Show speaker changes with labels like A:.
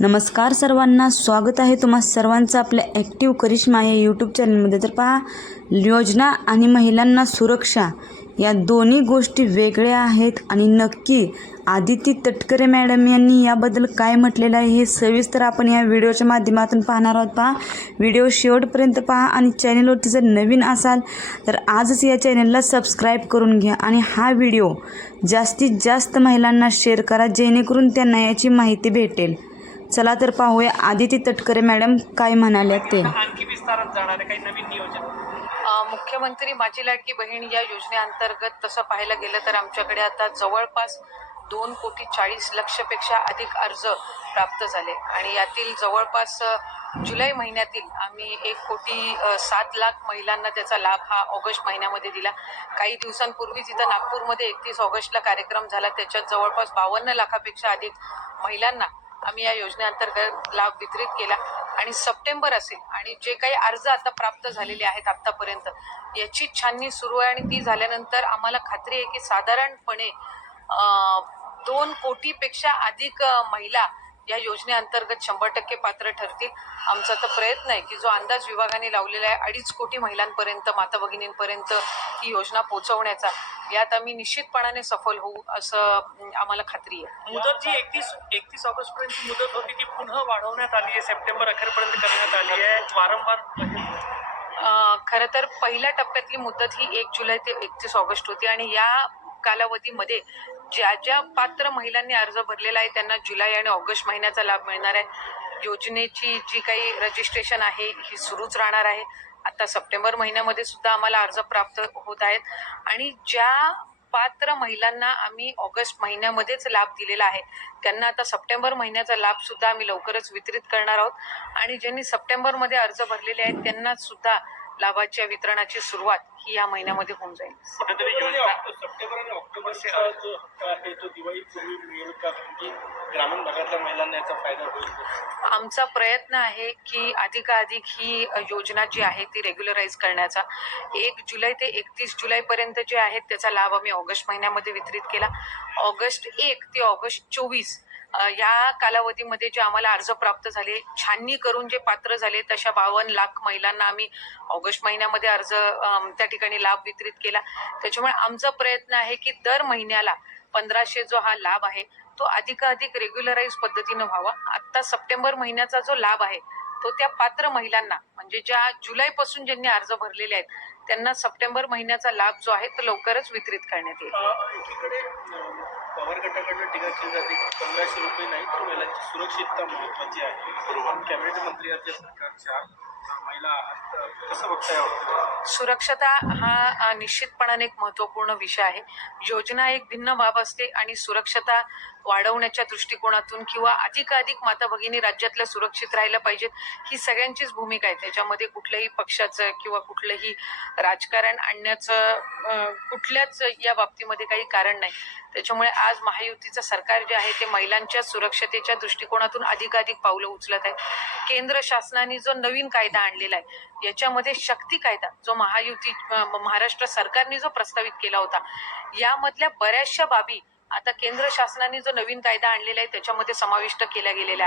A: नमस्कार सर्वांना स्वागत आहे तुम्हा सर्वांचं आपल्या ॲक्टिव्ह करिश्मा या यूट्यूब चॅनलमध्ये तर पहा योजना आणि महिलांना सुरक्षा या दोन्ही गोष्टी वेगळ्या आहेत आणि नक्की आदिती तटकरे मॅडम यांनी याबद्दल काय म्हटलेलं आहे हे सविस्तर आपण या व्हिडिओच्या माध्यमातून पाहणार आहोत. पहा व्हिडिओ शेवटपर्यंत पहा आणि चॅनलवरती जर नवीन असाल तर आजच या चॅनलला सबस्क्राईब करून घ्या आणि हा व्हिडिओ जास्तीत जास्त महिलांना शेअर करा जेणेकरून त्यांना याची माहिती भेटेल. चला तर पाहूया. आदिती तटकरे मॅडम काय म्हणाल्या ते?
B: आणखी विस्तारात जाणारे काही नवीन नियोजन?
C: मुख्यमंत्री माझी लाडकी बहीण या योजनेअंतर्गत तसं पाहायला गेलं तर आमच्याकडे आता जवळपास दोन कोटी चाळीस लक्षपेक्षा अधिक अर्ज प्राप्त झाले. आणि यातील जवळपास जुलै महिन्यातील आम्ही एक कोटी सात लाख महिलांना त्याचा लाभ हा ऑगस्ट महिन्यामध्ये दिला. काही दिवसांपूर्वीच इथं नागपूरमध्ये एकतीस ऑगस्टला कार्यक्रम झाला त्याच्यात जवळपास बावन्न लाखापेक्षा अधिक महिलांना आम्ही या योजनेअंतर्गत लाभ वितरित केला. आणि सप्टेंबर असेल आणि जे काही अर्ज आता प्राप्त झालेले आहेत आतापर्यंत याची छाननी सुरू आहे आणि ती झाल्यानंतर आम्हाला खात्री आहे की साधारणपणे दोन कोटीपेक्षा अधिक महिला या योजनेअंतर्गत शंभर टक्के पात्र ठरतील. आमचा तर प्रयत्न आहे की जो अंदाज विभागाने लावलेला आहे अडीच कोटी महिलांपर्यंत माता भगिनींपर्यंत ही योजना पोहोचवण्याचा यात आम्ही निश्चितपणाने सफल होऊ असं आम्हाला खात्री आहे.
B: मुदत जी एकतीस एकतीस ऑगस्ट पर्यंत मुदत होती ती पुन्हा वाढवण्यात आली आहे सप्टेंबर अखेरपर्यंत करण्यात आली आहे. वारंवार
C: खरं तर पहिल्या टप्प्यातली मुदत ही एक जुलै ते एकतीस ऑगस्ट होती आणि या कालावधीमध्ये ज्या ज्या पात्र महिलांनी अर्ज भरलेला आहे त्यांना जुलै आणि ऑगस्ट महिन्याचा लाभ मिळणार आहे. योजनेची जी काही रजिस्ट्रेशन आहे ही सुरूच राहणार आहे. आता सप्टेंबर महिन्यामध्ये सुद्धा आम्हाला अर्ज प्राप्त होत आहेत. आणि ज्या पात्र महिलांना आम्ही ऑगस्ट महिन्यामध्येच लाभ दिलेला आहे त्यांना आता सप्टेंबर महिन्याचा लाभ सुद्धा आम्ही लवकरच वितरित करणार आहोत. आणि ज्यांनी सप्टेंबरमध्ये अर्ज भरलेले आहेत त्यांना सुद्धा लाभाच्या वितरणाची सुरुवात ही या महिन्यामध्ये होऊन जाईल.
B: कुठेतरी योजना
D: सप्टेंबर आणि ऑक्टोबरचा जो हप्ता आहे तो दिवाळीपूर्वी मिळेल का? म्हणजे ग्रामीण भागातल्या महिलांना याचा फायदा होईल
C: आमचा प्रयत्न आहे की अधिकाधिक ही योजना जी आहे ती रेग्युलराईज करण्याचा. एक जुलै ते एकतीस जुलैपर्यंत जे आहेत त्याचा लाभ आम्ही ऑगस्ट महिन्यामध्ये वितरित केला. ऑगस्ट एक ते ऑगस्ट चोवीस या कालावधीमध्ये जे आम्हाला अर्ज प्राप्त झाले छाननी करून जे पात्र झाले तशा बावन्न लाख महिलांना आम्ही ऑगस्ट महिन्यामध्ये अर्ज त्या ठिकाणी लाभ वितरित केला. त्याच्यामुळे आमचा प्रयत्न आहे की दर महिन्याला पंधराशे जो हा लाभ आहे तो अधिकाधिक रेग्युलराईज पद्धतीनं व्हावा. आत्ता सप्टेंबर महिन्याचा जो लाभ आहे तो त्या पात्र महिलांना म्हणजे ज्या जुलैपासून ज्यांनी अर्ज भरलेले आहेत त्यांना सप्टेंबर महिन्याचा लाभ जो आहे तो लवकरच वितरित करण्यात येईल.
D: अं, एकीकडे अं, पवार गटाकडनं टीका केली जाते की पंधराशे रुपये नाही तर महिलांची सुरक्षितता महत्वाची आहे. बरोबर. कॅबिनेट मंत्री राज्य सरकारच्या अं, महिला आहात अं, कसं बघताय यावर?
C: सुरक्षता हा निश्चितपणाने एक महत्त्वपूर्ण विषय आहे. योजना एक भिन्न बाब असते आणि सुरक्षता वाढवण्याच्या दृष्टिकोनातून किंवा अधिकाधिक माता भगिनी राज्यातल्या सुरक्षित राहायला पाहिजेत ही सगळ्यांचीच भूमिका आहे. त्याच्यामध्ये कुठल्याही पक्षाचं किंवा कुठलंही राजकारण आणण्याचं कुठल्याच या बाबतीमध्ये काही कारण नाही. त्याच्यामुळे आज महायुतीचं सरकार जे आहे ते महिलांच्या सुरक्षतेच्या दृष्टिकोनातून अधिकाधिक पावलं उचलत आहे. केंद्र शासनाने जो नवीन कायदा आणलेला आहे याच्यामध्ये शक्ती कायदा जो महायुती महाराष्ट्र सरकारने जो प्रस्तावित केला होता यामधल्या बऱ्याचशा बाबी आता केंद्र शासनाने जो नवीन कायदा आणलेला आहे त्याच्यामध्ये समाविष्ट केल्या गेलेल्या आहेत.